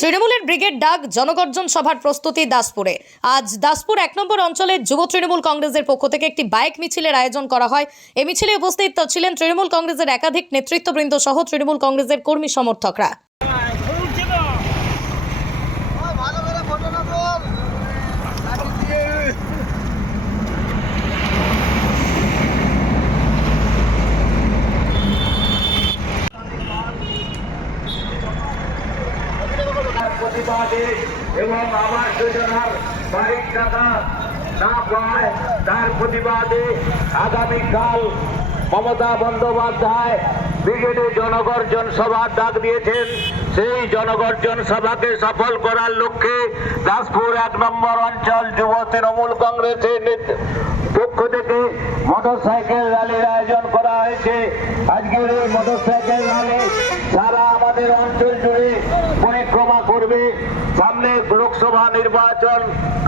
তৃণমূলের ব্রিগেড ডাক জনগর্জন সভার প্রস্তুতি দাসপুরে। আজ দাসপুর এক নম্বর অঞ্চলের যুব তৃণমূল কংগ্রেসের পক্ষ থেকে একটি বাইক মিছিলের আয়োজন করা হয়। এই মিছিলে উপস্থিত ছিলেন তৃণমূল কংগ্রেসের একাধিক নেতৃত্ববৃন্দ সহ তৃণমূল কংগ্রেসের কর্মী সমর্থকরা ভালো করে ফটো না তোল প্রতিবাদে এবং আবাস যোজনার বাইক টাকা না পায়, তার প্রতিবাদে আগামীকাল মমতা বন্দ্যোপাধ্যায় ব্রিগেডে জনগর্জন সভার ডাক দিয়েছেন। সেই জনগর্জন সভাকে সফল করার লক্ষ্যে দাসপুর এক নম্বর অঞ্চল যুব তৃণমূল কংগ্রেসের পক্ষ থেকে মোটরসাইকেল র্যালির আয়োজন করা হয়েছে। আজকের এই মোটরসাইকেল র্যালি সারা আমাদের অঞ্চল জুড়ে পরিক্রমা করবে। সামনে লোকসভা নির্বাচন,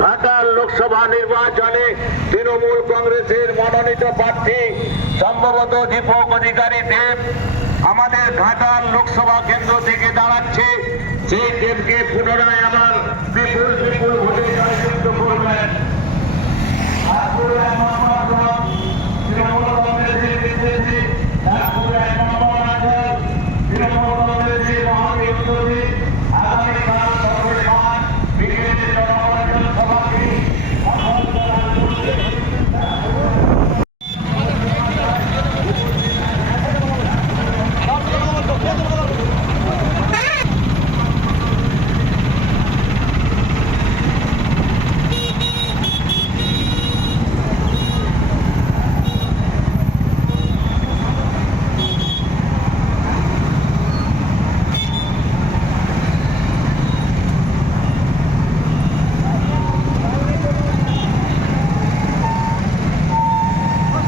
ঘাটাল লোকসভা নির্বাচনে তৃণমূল কংগ্রেসের মনোনীত প্রার্থী সম্ভবত দীপক অধিকারী দেব আমাদের ঘাটাল লোকসভা কেন্দ্র থেকে দাঁড়াচ্ছে। সেই দেবকে পুনরায় আমার বিপুল বিপুল ভোটে জয়যুক্ত করবেন নাগপুরে এক নম্বর ব্লক, তৃণমূল কংগ্রেসের নেতৃত্বে নাগপুরে এক নম্বর অঞ্চল, তৃণমূল কংগ্রেসের মহামিত্রকে আগামীকাল সর্বসান ব্রিগেডের জনগণের সভাকে সফল করার লক্ষ্যে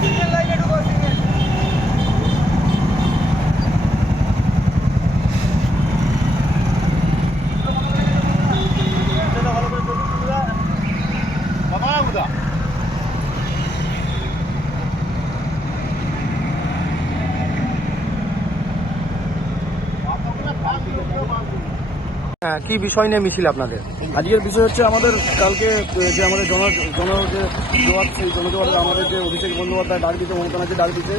সিঙ্গেল লাইনে ঢুকো সিঙ্গেল হ্যাঁ কি বিষয় নিয়ে মিছিল আপনাদের? আজকের বিষয় হচ্ছে আমাদের কালকে যে আমাদের জন জন যে জবাব সেই আমাদের যে অভিষেক বন্দ্যোপাধ্যায় ডাক দিতে মমতা ব্যানার্জি ডাক দিতে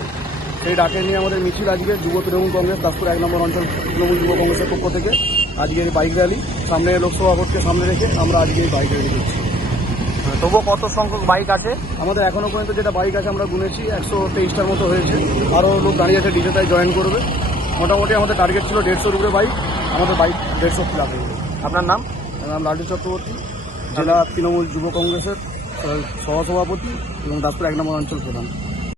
সেই ডাকে নিয়ে আমাদের মিছিল আজকে যুব তৃণমূল কংগ্রেস দাসপুর এক নম্বর অঞ্চল তৃণমূল যুব কংগ্রেসের পক্ষ থেকে আজকের বাইক র্যালি। সামনে লোকসভা ভোটকে সামনে রেখে আমরা আজকে এই বাইক র্যালি করছি। তবুও কত সংখ্যক বাইক আছে? আমাদের এখনও পর্যন্ত যেটা বাইক আছে আমরা গুনেছি একশো তেইশটার মতো হয়েছে। আরও লোক দাঁড়িয়ে আছে ডিজেটাই জয়েন করবে। মোটামুটি আমাদের টার্গেট ছিল দেড়শোর উপরে বাইক। আমাদের বাইক দেড়শো ফিল হয়ে গেছে আপনার নাম? আমার নাম লালু চক্রবর্তী জেলা তৃণমূল যুব কংগ্রেসের সহসভাপতি এবং দাসপুর এক নম্বর অঞ্চল প্রধান।